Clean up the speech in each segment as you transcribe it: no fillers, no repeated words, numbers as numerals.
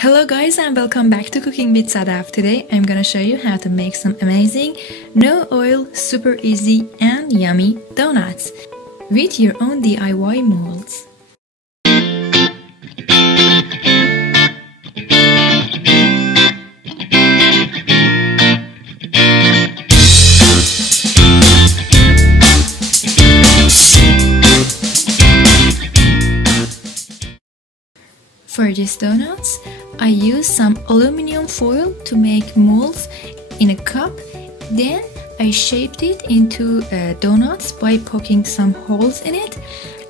Hello guys and welcome back to Cooking with Sadaf. Today I'm gonna show you how to make some amazing, no oil, super easy and yummy donuts with your own DIY molds. For these donuts, I use some aluminum foil to make molds in a cup. Then I shaped it into donuts by poking some holes in it.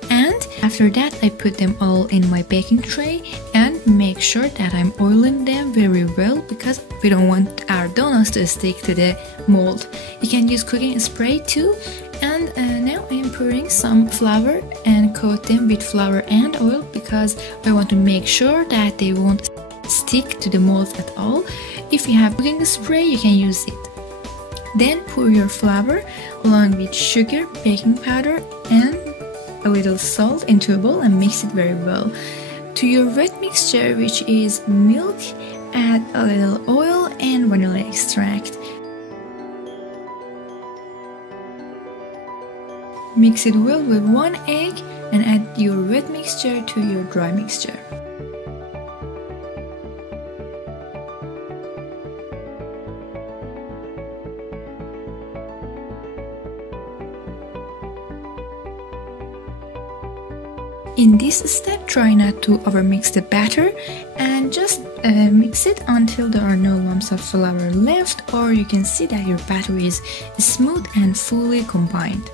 And after that I put them all in my baking tray and make sure that I'm oiling them very well because we don't want our donuts to stick to the mold. You can use cooking spray too. And now I am pouring some flour and coat them with flour and oil because I want to make sure that they won't stick to the molds at all. If you have cooking spray, you can use it. Then pour your flour along with sugar, baking powder and a little salt into a bowl and mix it very well. To your wet mixture, which is milk, add a little oil and vanilla extract. Mix it well with 1 egg and add your wet mixture to your dry mixture. In this step, try not to overmix the batter and just mix it until there are no lumps of flour left, or you can see that your batter is smooth and fully combined.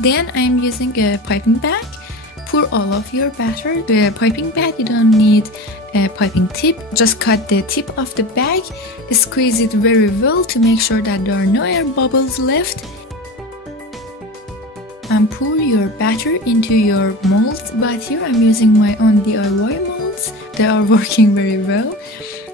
Then I'm using a piping bag. Pour all of your batter. The piping bag, you don't need a piping tip. Just cut the tip of the bag, squeeze it very well to make sure that there are no air bubbles left. And pour your batter into your molds, but here I'm using my own DIY molds. They are working very well.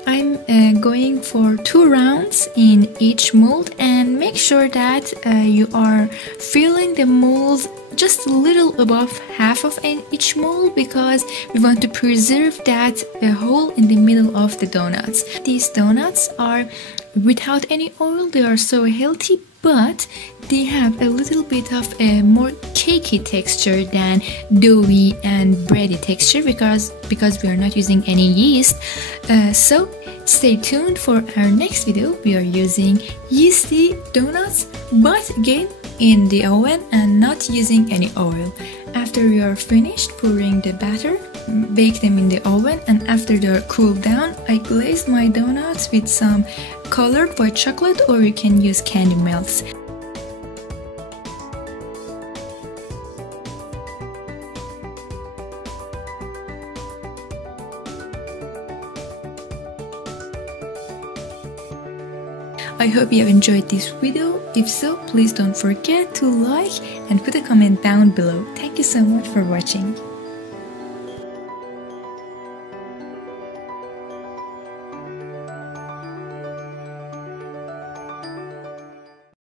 I'm going for 2 rounds in each mold and make sure that you are filling the molds just a little above half of each mold because we want to preserve that hole in the middle of the donuts. These donuts are without any oil, they are so healthy, but they have a little bit of a more cakey texture than doughy and bready texture because we are not using any yeast. So stay tuned for our next video. We are using yeasty donuts, but again in the oven and not using any oil. After you are finished pouring the batter, bake them in the oven, and after they are cooled down, I glazed my donuts with some colored white chocolate, or you can use candy melts. I hope you have enjoyed this video. If so, please don't forget to like and put a comment down below. Thank you so much for watching.